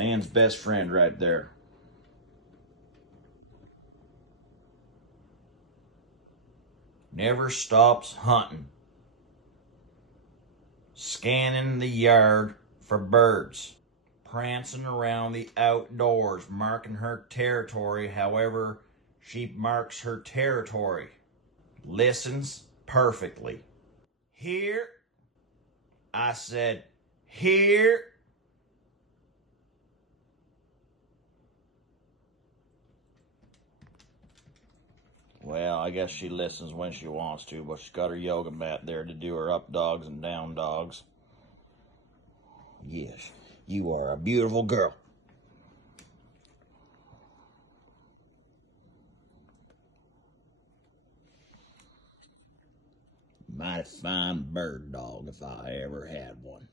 Man's best friend right there. Never stops hunting. Scanning the yard for birds. Prancing around the outdoors, marking her territory however she marks her territory. Listens perfectly. Here. I said, here. Well, I guess she listens when she wants to, but she's got her yoga mat there to do her up dogs and down dogs. Yes, you are a beautiful girl. Mighty fine bird dog if I ever had one.